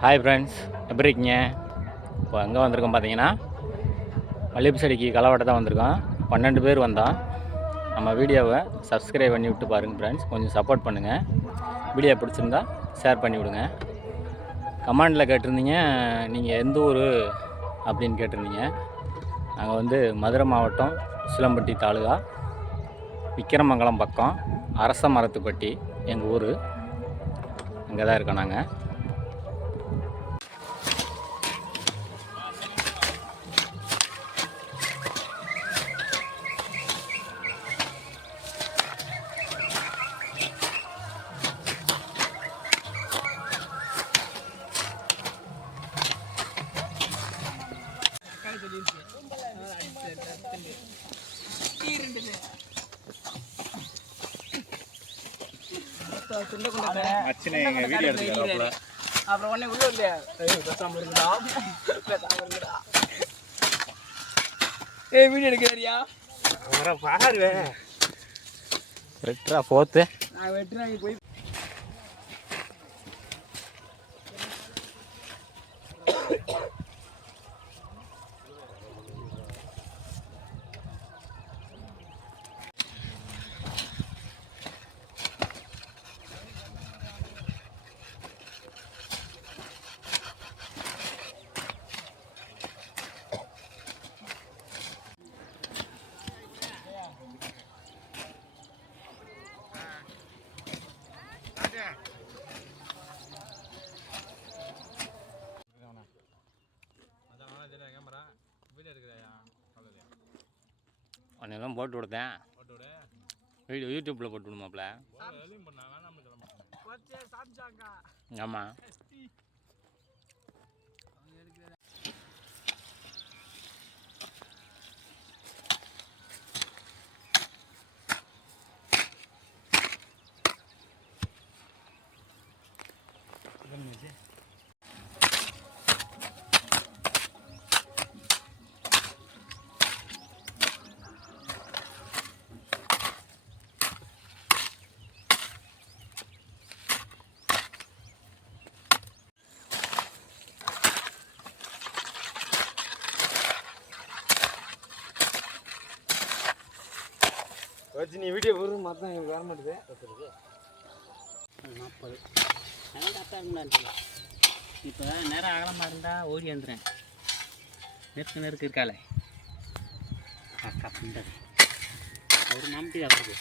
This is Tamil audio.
ஹாய் ஃப்ரெண்ட்ஸ் எப்படி இருக்கீங்க? இப்போ எங்கே வந்திருக்கோம் பார்த்தீங்கன்னா மல்லிப்பு செடிக்கு களவாட்ட தான் வந்திருக்கோம். பன்னெண்டு பேர் வந்தோம். நம்ம வீடியோவை சப்ஸ்கிரைப் பண்ணி விட்டு பாருங்கள் ஃப்ரெண்ட்ஸ் கொஞ்சம் சப்போர்ட் பண்ணுங்கள் வீடியோ பிடிச்சிருந்தா ஷேர் பண்ணி விடுங்க. கமாண்டில் கேட்டிருந்தீங்க நீங்கள் எந்த ஊர் அப்படின்னு கேட்டிருந்தீங்க. நாங்கள் வந்து மதுரை மாவட்டம் சிலம்பட்டி தாலுகா விக்கிரமங்கலம் பக்கம் அரச மரத்துப்பட்டி எங்கள் ஊர். அங்கே தான் இருக்கோம் நாங்கள் அப்புறம் உடனே உள்ள இல்லையா ஏய் பேசாம இருக்குடா. பேசாம இருக்குடா. ஏய் வீடியோ எடுக்கிறியா பாரு ரெட்டரா போத்து. நான் வெட்டுறேன் போய். ஒன்றெல்லாம் போட்டு கொடுத்தேன் வீடியோ யூடியூப்பில் போட்டு விடுமாப்ல ஆமாம் வச்சு நீ வீடியோ போடுறது மொத்தம் எனக்கு வர மாட்டேது. நாற்பது. அதெல்லாம் கரெக்டாக இருக்குங்களா இப்போ நேரம் அகலமாக இருந்தால் ஓடி வந்துடுறேன். நெருக்கு நெருக்கு இருக்காளே. அக்கா பிண்டது ஒரு மம்டி தான் வருது